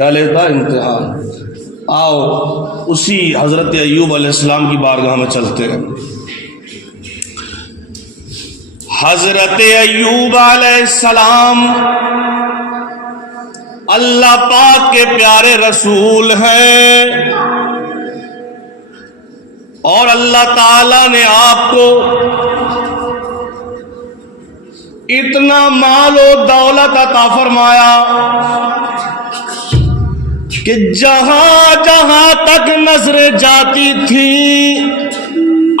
کیا لیتا؟ امتحان۔ آؤ اسی حضرت ایوب علیہ السلام کی بارگاہ میں چلتے ہیں۔ حضرت ایوب علیہ السلام اللہ پاک کے پیارے رسول ہیں، اور اللہ تعالی نے آپ کو اتنا مال و دولت عطا فرمایا کہ جہاں جہاں تک نظریں جاتی تھیں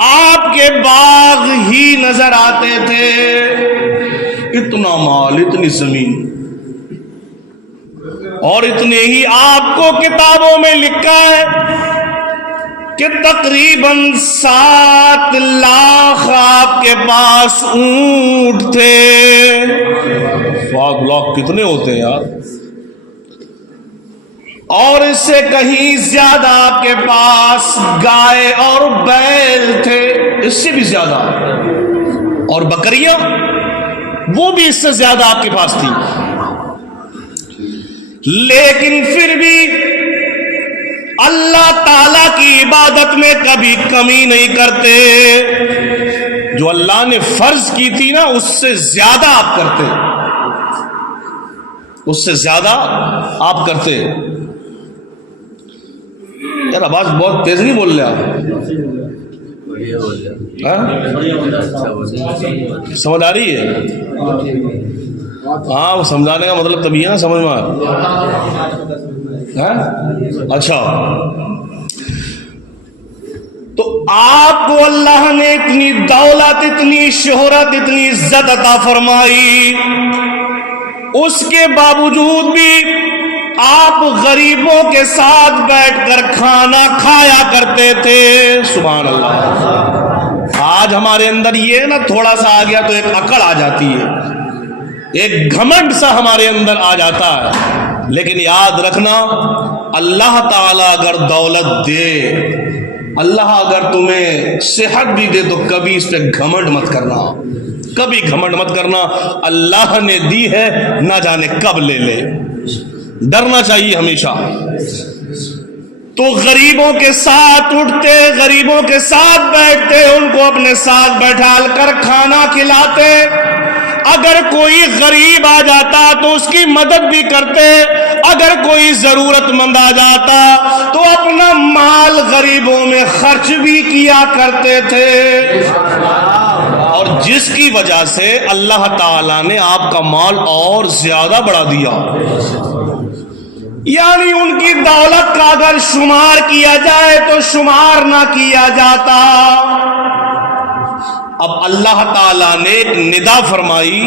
آپ کے باغ ہی نظر آتے تھے۔ اتنا مال، اتنی زمین، اور اتنے ہی آپ کو کتابوں میں لکھا ہے کہ تقریباً 7 لاکھ آپ کے پاس اونٹ تھے۔ 7 لاکھ کتنے ہوتے ہیں یار؟ اور اس سے کہیں زیادہ آپ کے پاس گائے اور بیل تھے، اس سے بھی زیادہ، اور بکریاں وہ بھی اس سے زیادہ آپ کے پاس تھی۔ لیکن پھر بھی اللہ تعالی کی عبادت میں کبھی کمی نہیں کرتے۔ جو اللہ نے فرض کی تھی نا، اس سے زیادہ آپ کرتے، اس سے زیادہ آپ کرتے۔ یار آواز بہت تیز نہیں بول رہے آپ؟ سمجھ آ رہی ہے؟ ہاں، وہ سمجھانے کا مطلب تبھی ہے نا سمجھ میں۔ اچھا، تو آپ کو اللہ نے اتنی دولت، اتنی شہرت، اتنی عزت عطا فرمائی، اس کے باوجود بھی آپ غریبوں کے ساتھ بیٹھ کر کھانا کھایا کرتے تھے۔ سبحان اللہ۔ آج ہمارے اندر یہ نا تھوڑا سا آ گیا تو ایک عقل آ جاتی ہے، ایک گھمنڈ سا ہمارے اندر آ جاتا ہے۔ لیکن یاد رکھنا، اللہ تعالیٰ اگر دولت دے، اللہ اگر تمہیں صحت بھی دے، تو کبھی اس پہ گھمنڈ مت کرنا، کبھی گھمنڈ مت کرنا۔ اللہ نے دی ہے، نہ جانے کب لے لے، ڈرنا چاہیے ہمیشہ۔ تو غریبوں کے ساتھ اٹھتے، غریبوں کے ساتھ بیٹھتے، ان کو اپنے ساتھ بیٹھال کر کھانا کھلاتے۔ اگر کوئی غریب آ جاتا تو اس کی مدد بھی کرتے، اگر کوئی ضرورت مند آ جاتا تو اپنا مال غریبوں میں خرچ بھی کیا کرتے تھے، اور جس کی وجہ سے اللہ تعالیٰ نے آپ کا مال اور زیادہ بڑھا دیا۔ یعنی ان کی دولت کا اگر شمار کیا جائے تو شمار نہ کیا جاتا۔ اب اللہ تعالیٰ نے ایک ندا فرمائی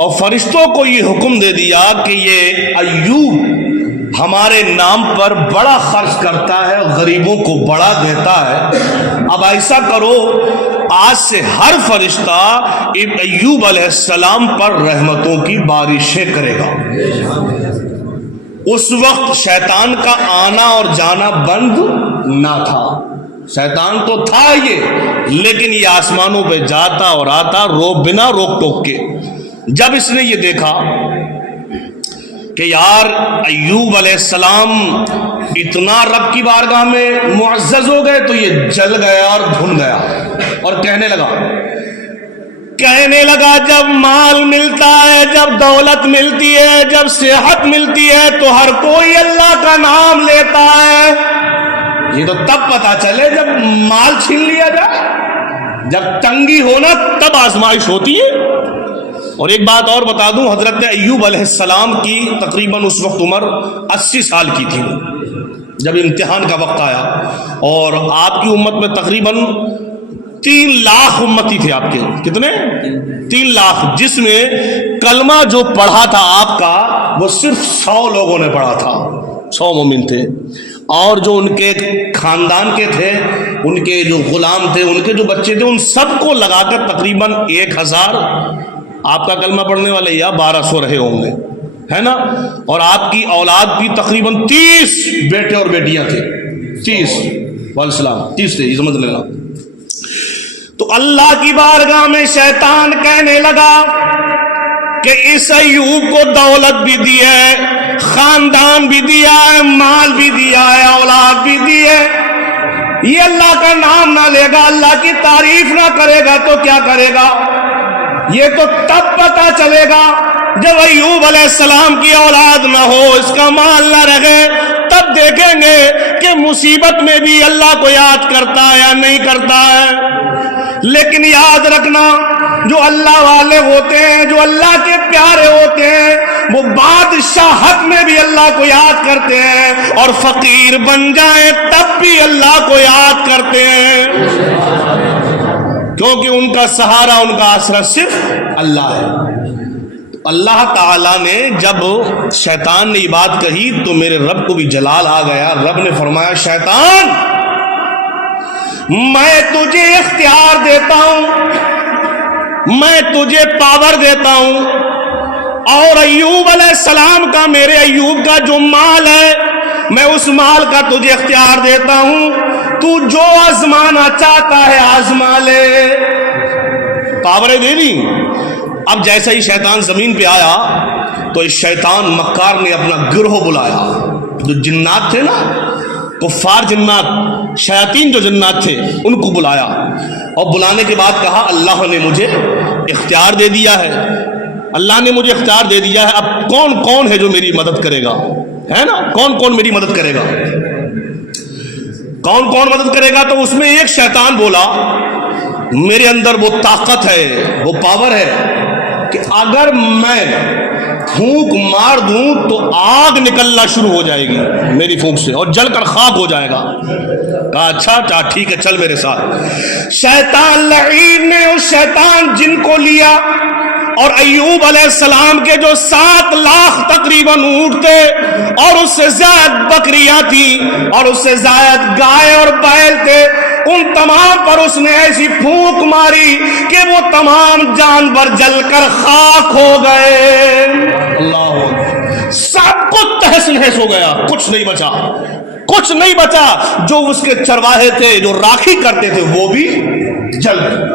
اور فرشتوں کو یہ حکم دے دیا کہ یہ ایوب ہمارے نام پر بڑا خرچ کرتا ہے، غریبوں کو بڑا دیتا ہے۔ اب ایسا کرو، آج سے ہر فرشتہ ایوب علیہ السلام پر رحمتوں کی بارشیں کرے گا۔ اس وقت شیطان کا آنا اور جانا بند نہ تھا، شیطان تو تھا یہ، لیکن یہ آسمانوں پہ جاتا اور آتا بنا روک ٹوک کے۔ جب اس نے یہ دیکھا کہ یار ایوب علیہ السلام اتنا رب کی بارگاہ میں معزز ہو گئے، تو یہ جل گیا اور بھن گیا، اور کہنے لگا جب مال ملتا ہے، جب دولت ملتی ہے، جب صحت ملتی ہے، تو ہر کوئی اللہ کا نام لیتا ہے۔ یہ تو تب پتا چلے جب مال چھین لیا جائے، جب تنگی ہونا تب آزمائش ہوتی ہے۔ اور ایک بات اور بتا دوں، حضرت ایوب علیہ السلام کی تقریباً اس وقت عمر 80 سال کی تھی جب امتحان کا وقت آیا، اور آپ کی امت میں تقریباً 3 لاکھ امتی تھے آپ کے۔ کتنے؟ 3 لاکھ، جس میں کلمہ جو پڑھا تھا آپ کا وہ صرف 100 لوگوں نے پڑھا تھا، 100 مومن تھے، اور جو ان کے خاندان کے تھے، ان کے جو غلام تھے، ان کے جو بچے تھے، ان سب کو لگا کر تقریباً 1000 آپ کا کلمہ پڑھنے والے یا 1200 رہے ہوں گے، ہے نا؟ اور آپ کی اولاد بھی تقریباً 30 بیٹے اور بیٹیاں تھے، 30 تھے، یہ سمجھ لینا۔ تو اللہ کی بارگاہ میں شیطان کہنے لگا کہ اس ایوب کو دولت بھی دی ہے، خاندان بھی دیا ہے، مال بھی دیا ہے، اولاد بھی دی ہے، یہ اللہ کا نام نہ لے گا، اللہ کی تعریف نہ کرے گا تو کیا کرے گا؟ یہ تو تب پتہ چلے گا جب ایوب علیہ السلام کی اولاد نہ ہو، اس کا مال نہ رہے، تب دیکھیں گے کہ مصیبت میں بھی اللہ کو یاد کرتا ہے یا نہیں کرتا ہے۔ لیکن یاد رکھنا، جو اللہ والے ہوتے ہیں، جو اللہ کے پیارے ہوتے ہیں، وہ بادشاہت میں بھی اللہ کو یاد کرتے ہیں، اور فقیر بن جائیں تب بھی اللہ کو یاد کرتے ہیں، کیونکہ ان کا سہارا، ان کا آسرا صرف اللہ ہے۔ اللہ تعالیٰ نے جب شیطان نے یہ بات کہی تو میرے رب کو بھی جلال آ گیا۔ رب نے فرمایا، شیطان میں تجھے اختیار دیتا ہوں، میں تجھے پاور دیتا ہوں، اور ایوب علیہ السلام کا، میرے ایوب کا جو مال ہے، میں اس مال کا تجھے اختیار دیتا ہوں، تو جو آزمانا چاہتا ہے آزما لے۔ پاوریں دے دی۔ اب جیسا ہی شیطان زمین پہ آیا تو اس شیطان مکار نے اپنا گروہ بلایا، جو جنات تھے نا، کفار جنات، شیاطین جو جنات تھے، ان کو بلایا، اور بلانے کے بعد کہا، اللہ نے مجھے اختیار دے دیا ہے، اللہ نے مجھے اختیار دے دیا ہے، اب کون کون ہے جو میری مدد کرے گا؟ ہے نا، کون کون میری مدد کرے گا؟ کون کون مدد کرے گا؟ تو اس میں ایک شیطان بولا، میرے اندر وہ طاقت ہے، وہ پاور ہے کہ اگر میں پھونک مار دوں تو آگ نکلنا شروع ہو جائے گی میری پھونک سے، اور جل کر خاک ہو جائے گا۔ کہا اچھا ٹھیک ہے، چل میرے ساتھ۔ شیطان لعین نے اس شیطان جن کو لیا، اور ایوب علیہ السلام کے جو 7 لاکھ تقریباً اونٹ تھے، اور اس سے زائد بکریاں تھی، اور اس سے زائد گائے اور بیل تھے، ان تمام پر اس نے ایسی پھونک ماری کہ وہ تمام جانور جل کر خاک ہو گئے۔ اللہ، سب کچھ تہس نہس ہو گیا، کچھ نہیں بچا، کچھ نہیں بچا۔ جو اس کے چرواہے تھے، جو راکھی کرتے تھے، وہ بھی جل گئے۔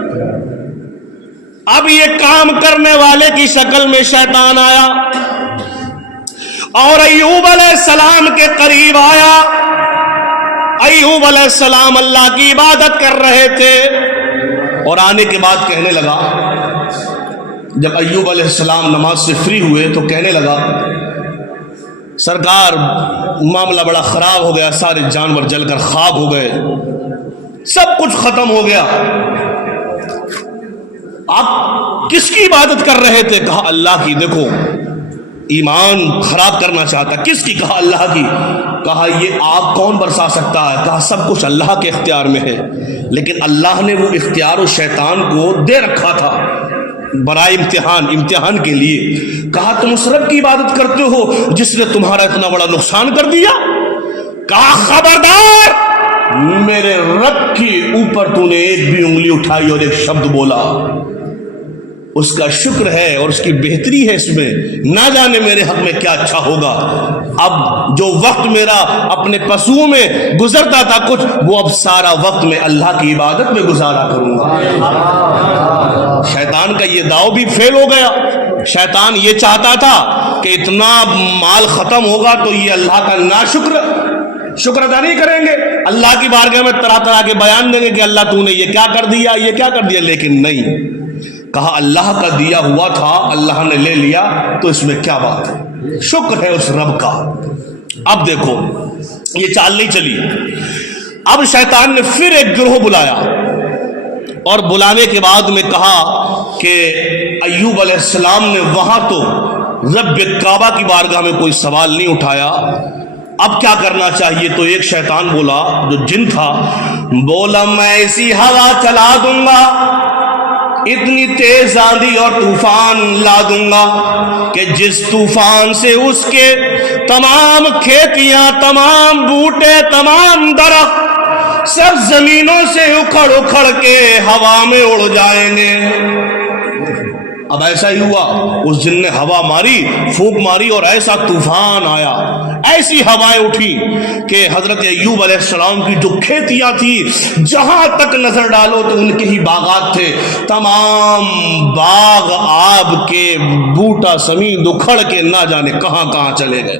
اب یہ کام کرنے والے کی شکل میں شیطان آیا اور ایوب علیہ السلام کے قریب آیا۔ ایوب علیہ السلام اللہ کی عبادت کر رہے تھے، اور آنے کے بعد کہنے لگا، جب ایوب علیہ السلام نماز سے فری ہوئے تو کہنے لگا، سرکار معاملہ بڑا خراب ہو گیا، سارے جانور جل کر خاک ہو گئے، سب کچھ ختم ہو گیا۔ آپ کس کی عبادت کر رہے تھے؟ کہا اللہ کی۔ دیکھو، ایمان خراب کرنا چاہتا، کس کی؟ کہا اللہ کی۔ کہا یہ آگ کون برسا سکتا ہے؟ کہا سب کچھ اللہ کے اختیار میں ہے، لیکن اللہ نے وہ اختیار و شیطان کو دے رکھا تھا برائے امتحان کے لیے۔ کہا تم اس رب کی عبادت کرتے ہو جس نے تمہارا اتنا بڑا نقصان کر دیا؟ کہا خبردار، میرے رب کے اوپر تو نے ایک بھی انگلی اٹھائی اور ایک شبد بولا، اس کا شکر ہے اور اس کی بہتری ہے اس میں، نہ جانے میرے حق میں کیا اچھا ہوگا۔ اب جو وقت میرا اپنے پسوؤں میں گزرتا تھا کچھ، وہ اب سارا وقت میں اللہ کی عبادت میں گزارا کروں گا۔ شیطان کا یہ داؤ بھی فیل ہو گیا۔ شیطان یہ چاہتا تھا کہ اتنا مال ختم ہوگا تو یہ اللہ کا شکر ادا نہیں کریں گے، اللہ کی بارگاہ میں طرح طرح کے بیان دیں گے کہ اللہ تو نے یہ کیا کر دیا، یہ کیا کر دیا، لیکن نہیں۔ کہا اللہ کا دیا ہوا تھا، اللہ نے لے لیا تو اس میں کیا بات ہے، شکر ہے اس رب کا۔ اب دیکھو یہ چال نہیں چلی۔ اب شیطان نے پھر ایک گروہ بلایا، اور بلانے کے بعد میں کہا کہ ایوب علیہ السلام نے وہاں تو رب کعبہ کی بارگاہ میں کوئی سوال نہیں اٹھایا، اب کیا کرنا چاہیے؟ تو ایک شیطان بولا جو جن تھا، بولا میں ایسی ہوا چلا دوں گا، اتنی تیز آندھی اور طوفان لا دوں گا کہ جس طوفان سے اس کے تمام کھیتیاں، تمام بوٹے، تمام درخت سب زمینوں سے اکھڑ اکھڑ کے ہوا میں اڑ جائیں گے۔ اب ایسا ہی ہوا، اس جن نے ہوا ماری، پھونک ماری، اور ایسا طوفان آیا، ایسی ہوائیں اٹھی کہ حضرت ایوب علیہ السلام کی جو کھیتیاں تھی، جہاں تک نظر ڈالو تو ان کے ہی باغات تھے، تمام باغ آب کے، بوٹا سمید اکھڑ کے نہ جانے کہاں کہاں چلے گئے۔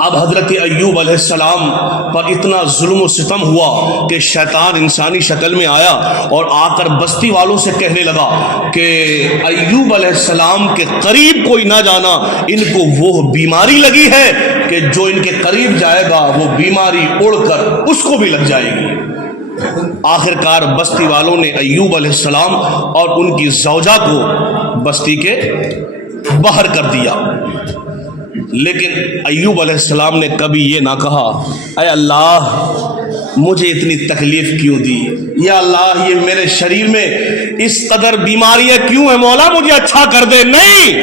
اب حضرت ایوب علیہ السلام پر اتنا ظلم و ستم ہوا کہ شیطان انسانی شکل میں آیا اور آ کر بستی والوں سے کہنے لگا کہ ایوب علیہ السلام کے قریب کوئی نہ جانا، ان کو وہ بیماری لگی ہے کہ جو ان کے قریب جائے گا وہ بیماری اڑ کر اس کو بھی لگ جائے گی۔ آخر کار بستی والوں نے ایوب علیہ السلام اور ان کی زوجہ کو بستی کے باہر کر دیا، لیکن ایوب علیہ السلام نے کبھی یہ نہ کہا اے اللہ مجھے اتنی تکلیف کیوں دی، یا اللہ یہ میرے شریر میں اس قدر بیماریاں کیوں ہیں، مولا مجھے اچھا کر دے۔ نہیں،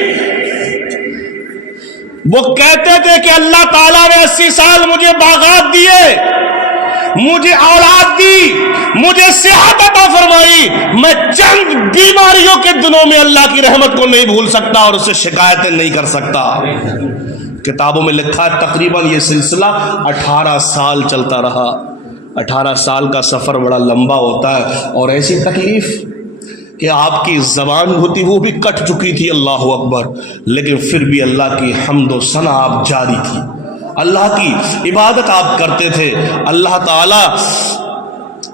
وہ کہتے تھے کہ اللہ تعالیٰ نے 80 سال مجھے باغات دیے، مجھے اولاد دی، مجھے صحت عطا فرمائی، میں چند بیماریوں کے دنوں میں اللہ کی رحمت کو نہیں بھول سکتا اور اس سے شکایتیں نہیں کر سکتا۔ کتابوں میں لکھا ہے تقریباً یہ سلسلہ 18 سال چلتا رہا۔ 18 سال کا سفر بڑا لمبا ہوتا ہے، اور ایسی تکلیف کہ آپ کی زبان ہوتی وہ بھی کٹ چکی تھی، اللہ اکبر، لیکن پھر بھی اللہ کی حمد و ثنا آپ جاری تھی، اللہ کی عبادت آپ کرتے تھے، اللہ تعالی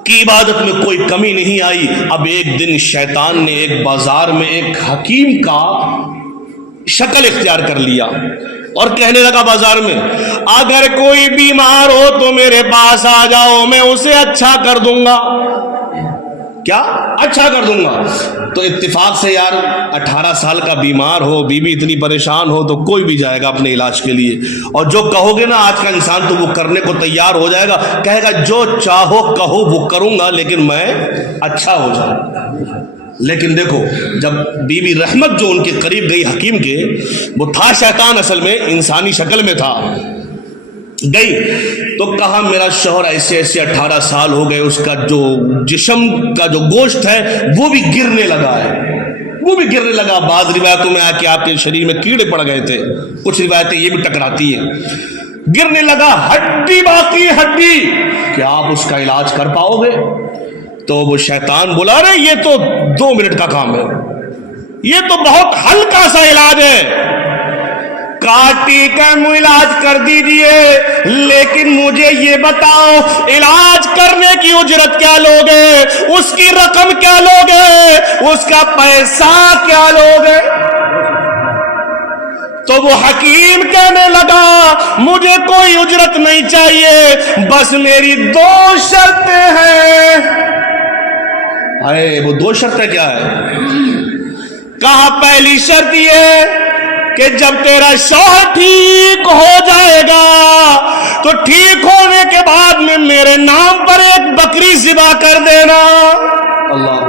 کی عبادت میں کوئی کمی نہیں آئی۔ اب ایک دن شیطان نے ایک بازار میں ایک حکیم کا شکل اختیار کر لیا اور کہنے لگا بازار میں اگر کوئی بیمار ہو تو میرے پاس آ جاؤ، میں اسے اچھا کر دوں گا۔ کیا اچھا کر دوں گا؟ تو اتفاق سے یار 18 سال کا بیمار ہو، بیوی اتنی پریشان ہو، تو کوئی بھی جائے گا اپنے علاج کے لیے، اور جو کہو گے نا آج کا انسان تو وہ کرنے کو تیار ہو جائے گا، کہے گا جو چاہو کہو وہ کروں گا لیکن میں اچھا ہو جاؤں۔ لیکن دیکھو جب بی بی رحمت جو ان کے قریب گئی حکیم کے، وہ تھا شیطان، اصل میں انسانی شکل میں تھا، گئی تو کہا میرا شوہر ایسے ایسے 18 سال ہو گئے، اس کا جو جسم کا جو گوشت ہے وہ بھی گرنے لگا ہے، وہ بھی گرنے لگا۔ بعض روایتوں میں آیا کہ آپ کے شریر میں کیڑے پڑ گئے تھے، کچھ روایتیں یہ بھی ٹکراتی ہیں، گرنے لگا، ہڈی باقی ہڈی، کیا آپ اس کا علاج کر پاؤ گے؟ تو وہ شیطان بلا رہے یہ تو 2 منٹ کا کام ہے، یہ تو بہت ہلکا سا علاج ہے، کاٹی کا علاج کر دیجئے، لیکن مجھے یہ بتاؤ علاج کرنے کی اجرت کیا لوگے، اس کی رقم کیا لوگے، اس کا پیسہ کیا لوگے؟ تو وہ حکیم کہنے لگا مجھے کوئی اجرت نہیں چاہیے، بس میری 2 شرطیں ہیں۔ وہ 2 شرطیں کیا ہے؟ کہا پہلی شرط یہ کہ جب تیرا شوہر ٹھیک ہو جائے گا تو ٹھیک ہونے کے بعد میں میرے نام پر ایک بکری ذبح کر دینا، اللہ،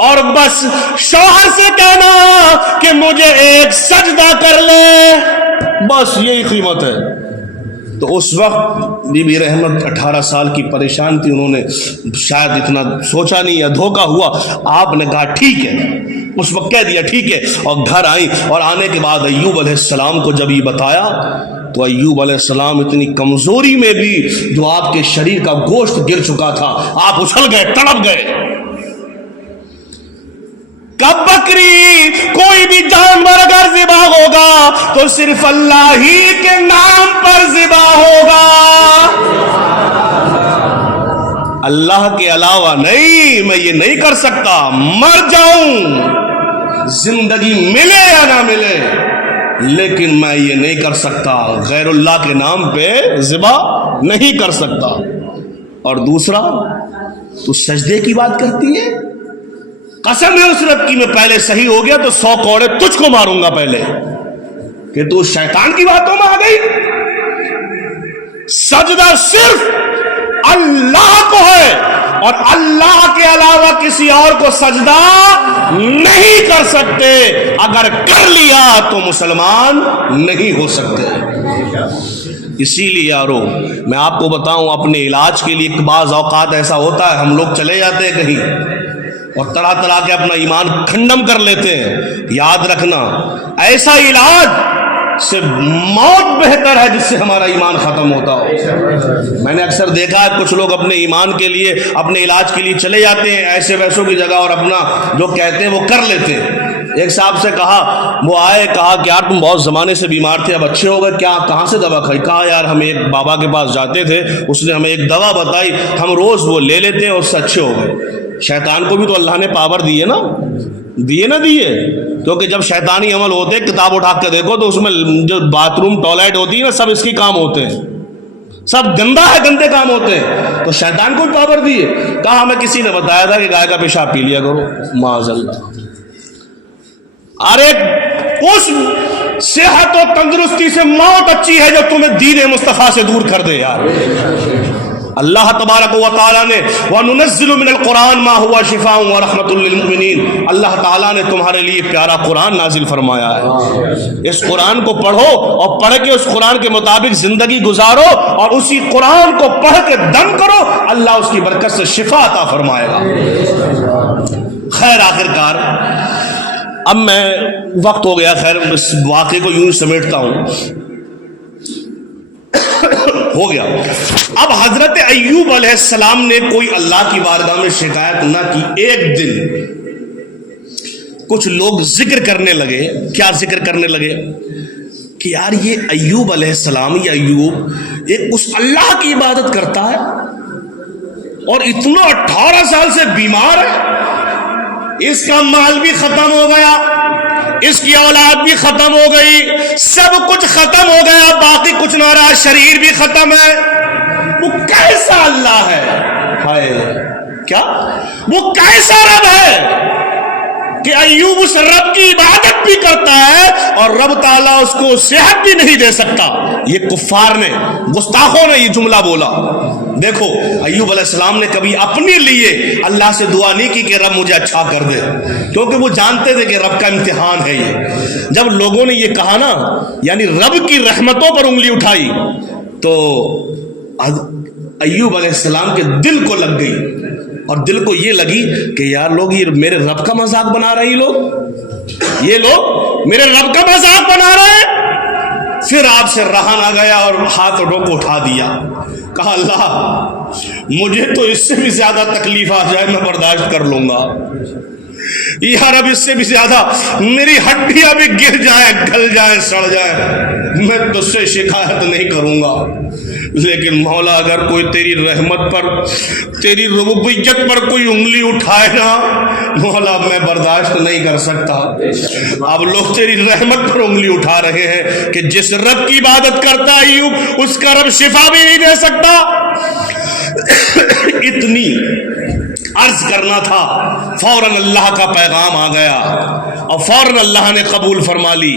اور بس شوہر سے کہنا کہ مجھے ایک سجدہ کر لے، بس یہی قیمت ہے۔ تو اس وقت بی بی رحمت 18 سال کی پریشان تھی، انہوں نے شاید اتنا سوچا نہیں یا دھوکہ ہوا، آپ نے کہا ٹھیک ہے، اس وقت کہہ دیا ٹھیک ہے، اور گھر آئی، اور آنے کے بعد ایوب علیہ السلام کو جب یہ بتایا تو ایوب علیہ السلام اتنی کمزوری میں بھی جو آپ کے شریر کا گوشت گر چکا تھا، آپ اچھل گئے، تڑپ گئے۔ کب بکری کوئی بھی جانور اگر ذبح ہوگا تو صرف اللہ ہی کے نام پر ذبح ہوگا، اللہ کے علاوہ نہیں۔ میں یہ نہیں کر سکتا، مر جاؤں، زندگی ملے یا نہ ملے، لیکن میں یہ نہیں کر سکتا، غیر اللہ کے نام پہ ذبح نہیں کر سکتا۔ اور دوسرا، تو سجدے کی بات کرتی ہے، قسم ہے اس رب کی میں پہلے صحیح ہو گیا تو 100 کوڑے تجھ کو ماروں گا پہلے، کہ تو شیطان کی باتوں میں آ گئی۔ سجدہ صرف اللہ کو ہے، اور اللہ کے علاوہ کسی اور کو سجدہ نہیں کر سکتے، اگر کر لیا تو مسلمان نہیں ہو سکتے۔ اسی لیے یارو میں آپ کو بتاؤں، اپنے علاج کے لیے بعض اوقات ایسا ہوتا ہے ہم لوگ چلے جاتے ہیں کہیں اور طرح طرح کے اپنا ایمان کھنڈم کر لیتے ہیں۔ یاد رکھنا ایسا علاج سے موت بہتر ہے جس سے ہمارا ایمان ختم ہوتا ہو۔ میں نے اکثر دیکھا ہے کچھ لوگ اپنے ایمان کے لیے، اپنے علاج کے لیے چلے جاتے ہیں ایسے ویسوں کی جگہ، اور اپنا جو کہتے ہیں وہ کر لیتے ہیں، ایک صاحب سے کہا، وہ آئے، کہا کہ یار تم بہت زمانے سے بیمار تھے، اب اچھے ہو گئے، کیا کہاں سے دوا کھائی؟ کہا یار ہم ایک بابا کے پاس جاتے تھے، اس نے ہمیں ایک دوا بتائی، ہم روز وہ لے لیتے ہیں اور اس سے اچھے ہو گئے۔ شیطان کو بھی تو اللہ نے پاور دیے نا، دیے نا دیے، کیونکہ جب شیطانی عمل ہوتے ہیں کتاب اٹھا کے دیکھو تو اس میں جو باتھ روم ٹوائلٹ ہوتی ہے نا، سب اس کے کام ہوتے ہیں، سب گندا ہے، گندے کام ہوتے ہیں، تو شیطان کو بھی پاور دیے۔ کہا ہمیں کسی نے بتایا تھا کہ گائے کا پیشاب پی لیا کرو، معاذ اللہ۔ ارے اس صحت و تندرستی سے موت اچھی ہے جو تمہیں دین مصطفیٰ سے دور کر دے یار۔ اللہ تبارک و تعالیٰ نے وَنُنَزِّلُ مِنَ الْقُرْآنِ مَا هُوَ شِفَاءٌ وَرَحْمَةٌ لِّلْمُؤْمِنِينَ، اللہ تعالیٰ نے تمہارے لیے پیارا قرآن نازل فرمایا ہے۔ اس قرآن کو پڑھو اور پڑھ کے اس قرآن کے مطابق زندگی گزارو اور اسی قرآن کو پڑھ کے دم کرو، اللہ اس کی برکت سے شفا عطا فرمائے گا۔ خیر آخرکار اب میں وقت ہو گیا، خیر اس واقعے کو یوں سمیٹتا ہوں، ہو گیا۔ اب حضرت ایوب علیہ السلام نے کوئی اللہ کی بارگاہ میں شکایت نہ کی۔ ایک دن کچھ لوگ ذکر کرنے لگے، کیا ذکر کرنے لگے کہ یار یہ ایوب علیہ السلام، یہ ایوب ایک اس اللہ کی عبادت کرتا ہے اور اتنا 18 سال سے بیمار ہے، اس کا مال بھی ختم ہو گیا، اس کی اولاد بھی ختم ہو گئی، سب کچھ ختم ہو گیا، باقی کچھ نہ رہا، شریر بھی ختم ہے۔ وہ کیسا اللہ ہے؟ ہائے کیا وہ کیسا رب ہے کہ ایوب اس رب کی عبادت بھی کرتا ہے اور رب تعالیٰ اس کو صحت بھی نہیں دے سکتا۔ یہ کفار نے، گستاخوں نے یہ جملہ بولا۔ دیکھو ایوب علیہ السلام نے کبھی اپنے لیے اللہ سے دعا نہیں کی کہ رب مجھے اچھا کر دے، کیونکہ وہ جانتے تھے کہ رب کا امتحان ہے یہ۔ جب لوگوں نے یہ کہا نا، یعنی رب کی رحمتوں پر انگلی اٹھائی، تو ایوب علیہ السلام کے دل کو لگ گئی، اور دل کو یہ لگی کہ یار لوگ یہ میرے رب کا مذاق بنا رہے ہیں، یہ لوگ میرے رب کا مذاق بنا رہے ہیں۔ پھر آپ سے رہا نہ گیا اور ہاتھوں کو اٹھا دیا، کہا اللہ مجھے تو اس سے بھی زیادہ تکلیف آ جائے میں برداشت کر لوں گا، یا رب اس سے بھی زیادہ میری ہڈیاں بھی گر جائیں، گل جائیں، سڑ جائیں، میں تجھ سے شکایت نہیں کروں گا، لیکن مولا اگر کوئی تیری رحمت پر، تیری ربوبیت پر کوئی انگلی اٹھائے نا مولا میں برداشت نہیں کر سکتا۔ اب لوگ تیری رحمت پر انگلی اٹھا رہے ہیں کہ جس رب کی عبادت کرتا ہے ایوب، اس کا رب شفا بھی نہیں دے سکتا۔ اتنی عرض کرنا تھا، فوراً اللہ کا پیغام آ گیا اور فوراً اللہ نے قبول فرما لی،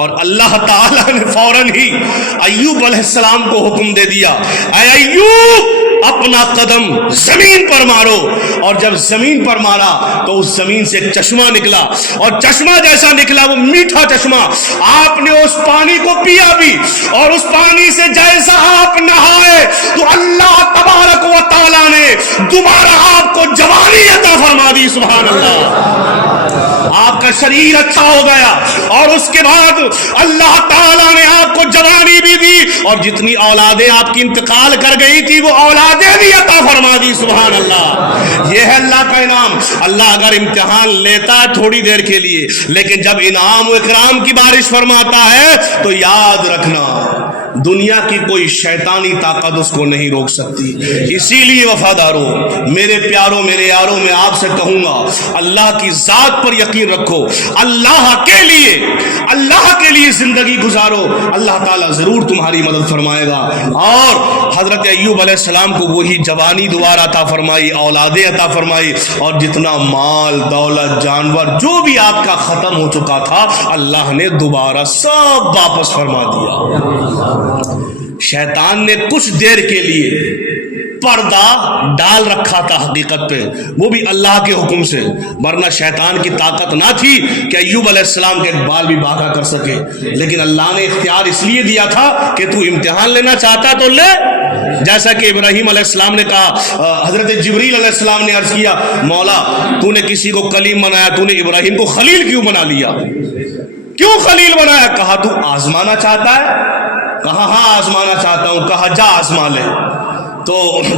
اور اللہ تعالیٰ نے فوراً ہی ایوب علیہ السلام کو حکم دے دیا، اے ایوب اپنا قدم زمین پر مارو، اور جب زمین پر مارا تو اس زمین سے ایک چشمہ نکلا، اور چشمہ جیسا نکلا وہ میٹھا چشمہ، آپ نے اس پانی کو پیا بھی، اور اس پانی سے جیسا آپ نہائے تو اللہ تبارک و تعالیٰ نے دوبارہ آپ کو جوانی عطا فرما دی۔ سبحان اللہ، آپ کا شریر اچھا ہو گیا، اور اس کے بعد اللہ تعالیٰ نے آپ کو جوانی بھی دی، اور جتنی اولادیں آپ کی انتقال کر گئی تھی وہ اولادیں بھی عطا فرما دی۔ سبحان اللہ، یہ ہے اللہ کا انعام۔ اللہ اگر امتحان لیتا ہے تھوڑی دیر کے لیے، لیکن جب انعام و اکرام کی بارش فرماتا ہے تو یاد رکھنا دنیا کی کوئی شیطانی طاقت اس کو نہیں روک سکتی۔ اسی لیے وفاداروں، میرے پیاروں، میرے یاروں، میں آپ سے کہوں گا اللہ کی ذات پر یقین رکھو، اللہ کے لیے زندگی گزارو، اللہ تعالیٰ ضرور تمہاری مدد فرمائے گا۔ اور حضرت ایوب علیہ السلام کو وہی جوانی دوبارہ عطا فرمائی، اولادیں عطا فرمائی، اور جتنا مال دولت جانور جو بھی آپ کا ختم ہو چکا تھا اللہ نے دوبارہ سب واپس فرما دیا۔ شیطان نے کچھ دیر کے لیے پردہ ڈال رکھا تھا حقیقت پہ، وہ بھی اللہ کے حکم سے، ورنہ شیطان کی طاقت نہ تھی کہ ایوب علیہ السلام کے بال بھی باغا کر سکے، لیکن اللہ نے اختیار اس لیے دیا تھا کہ تو امتحان لینا چاہتا تو لے، جیسا کہ ابراہیم علیہ السلام نے کہا، حضرت جبریل علیہ السلام نے عرض کیا مولا تو نے کسی کو کلیم بنایا، تو نے ابراہیم کو خلیل کیوں بنا لیا، کیوں خلیل بنایا؟ کہا تو آزمانا چاہتا ہے؟ کہا ہاں آزمانا چاہتا ہوں۔ کہا جا آزما لے۔ تو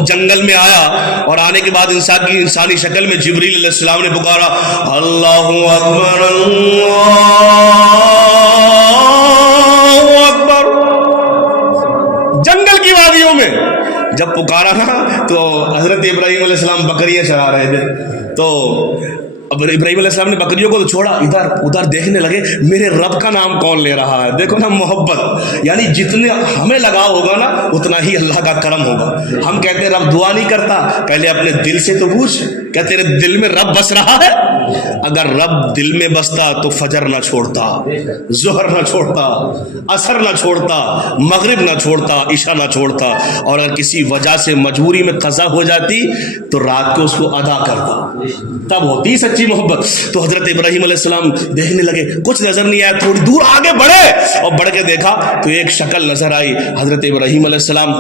جنگل میں آیا اور آنے کے بعد انسانی شکل میں جبریل علیہ السلام نے پکارا اللہ اکبر اللہ اکبر، جنگل کی وادیوں میں جب پکارا نا تو حضرت ابراہیم علیہ السلام بکریاں چرا رہے تھے، تو اب ابراہیم علیہ السلام نے بکریوں کو تو چھوڑا، ادھر ادھر دیکھنے لگے میرے رب کا نام کون لے رہا ہے۔ دیکھو نا محبت، یعنی جتنے ہمیں لگاؤ ہوگا نا اتنا ہی اللہ کا کرم ہوگا۔ ہم کہتے ہیں رب دعا نہیں کرتا، پہلے اپنے دل سے تو پوچھ، کیا تیرے دل میں رب بس رہا ہے؟ اگر رب دل میں بستا تو فجر نہ چھوڑتا، ظہر نہ چھوڑتا، عصر نہ چھوڑتا، مغرب نہ چھوڑتا، عشاء نہ چھوڑتا، اور اگر کسی وجہ سے مجبوری میں قضا ہو جاتی تو رات کو اس کو ادا کرتا، تب ہوتی سچی محبت۔ تو حضرت ابراہیم علیہ السلام دیکھنے لگے، کچھ نظر نہیں آیا، تھوڑی دور آگے بڑھے اور بڑھ کے دیکھا تو ایک شکل نظر آئی، حضرت ابراہیم علیہ السلام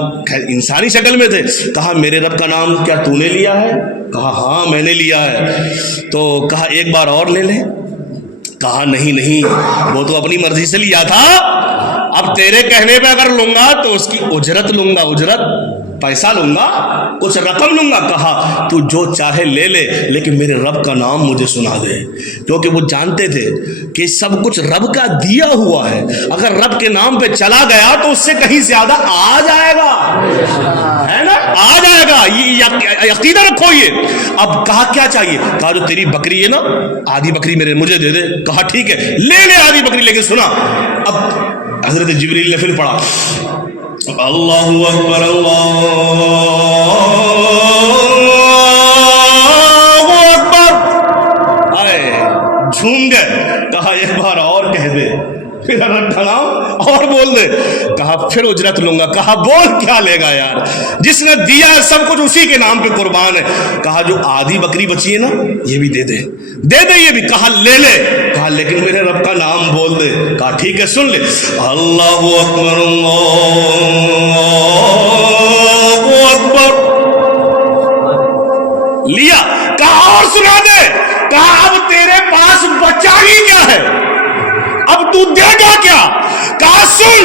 انسانی شکل میں تھے۔ کہا میرے رب کا نام کیا تو نے لیا ہے؟ کہا ہاں میں نے لیا ہے۔ تو کہا ایک بار اور لے لیں؟ کہا نہیں نہیں، وہ تو اپنی مرضی سے لیا تھا، اب تیرے کہنے پہ اگر لوں گا تو اس کی اجرت لوں گا، اجرت پیسہ لوں گا، کچھ رقم لوں گا۔ کہا تو جو چاہے لے لے لیکن میرے رب کا نام مجھے سنا دے، کیونکہ وہ جانتے تھے کہ سب کچھ رب کا دیا ہوا ہے، اگر رب کے نام پہ چلا گیا تو اس سے کہیں زیادہ آ جائے گا، ہے نا، آ جائے گا، یہ عقیدہ رکھو۔ یہ اب کہا کیا چاہیے؟ کہا جو تیری بکری ہے نا آدھی بکری مجھے دے دے۔ کہا ٹھیک ہے لے لے آدھی بکری، لیکن سنا اب حضرت جبریل نے پھر پڑھا اللہ اکبر اللہ اکبر، آئے جھوم گئے۔ کہا ایک بار اور کہہ دے، پھر رب کا نام اور بول دے۔ کہا پھر اجرت لوں گا۔ کہا بول کیا لے گا یار، جس نے دیا ہے سب کچھ اسی کے نام پہ قربان ہے۔ کہا جو آدھی بکری بچی ہے نا یہ بھی دے دے، دے دے یہ بھی۔ کہا لے لے۔ کہا لیکن میرے رب کا نام بول دے۔ کہا ٹھیک ہے سن لے، اللہ اکبر اللہ اکبر، لیا۔ کہا اور سنا دے۔ کہا اب تیرے پاس بچا ہی کیا ہے، اب تو دے گا کیا؟ کہا سن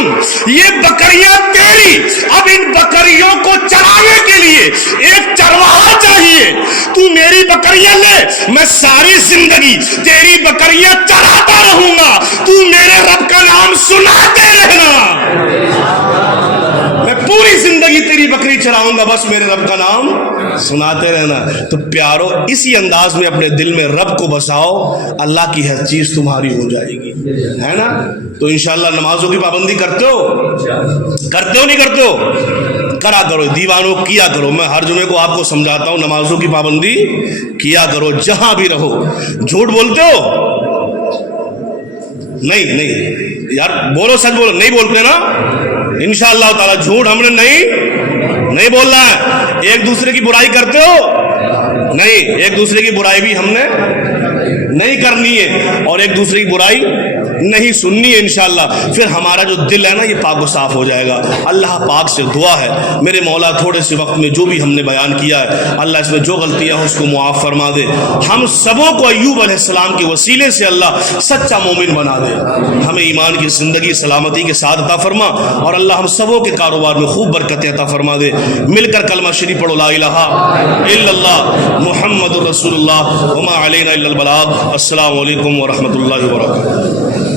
یہ بکریاں تیری، اب ان بکریوں کو چرانے کے لیے ایک چرواہا چاہیے، تو میری بکریاں لے، میں ساری زندگی تیری بکریاں چراتا رہوں گا، تو میرے رب کا نام سناتے رہنا، میں پوری زندگی تیری بکری چراؤں گا، بس میرے رب کا نام سناتے رہنا۔ تو پیارو اسی انداز میں اپنے دل میں رب کو بساؤ، اللہ کی ہر چیز تمہاری ہو جائے گی، ہے نا۔ تو انشاءاللہ نمازوں کی پابندی کرتے ہو نہیں کرتے ہو؟ کرا کرو، دیوانوں کیا کرو۔ میں ہر جمعے کو آپ کو سمجھاتا ہوں نمازوں کی پابندی کیا کرو جہاں بھی رہو۔ جھوٹ بولتے ہو؟ نہیں یار بولو، سچ بولو، نہیں بولتے نا؟ انشاءاللہ تعالی جھوٹ ہم نے نہیں بولنا ہے۔ ایک دوسرے کی برائی کرتے ہو؟ نہیں، ایک دوسرے کی برائی بھی ہم نے نہیں کرنی ہے، اور ایک دوسرے کی برائی نہیں سننی ہے انشاءاللہ۔ پھر ہمارا جو دل ہے نا یہ پاک و صاف ہو جائے گا۔ اللہ پاک سے دعا ہے میرے مولا تھوڑے سے وقت میں جو بھی ہم نے بیان کیا ہے اللہ اس میں جو غلطیاں ہیں اس کو معاف فرما دے، ہم سبوں کو ایوب علیہ السلام کے وسیلے سے اللہ سچا مومن بنا دے، ہمیں ایمان کی زندگی سلامتی کے ساتھ عطا فرما، اور اللہ ہم سبوں کے کاروبار میں خوب برکتیں عطا فرما دے۔ مل کر کلمہ شریف پڑھو، لا الہ الا اللہ محمد رسول اللہ وما علینا الا البلاغ۔ السلام علیکم ورحمۃ اللہ وبرکاتہ۔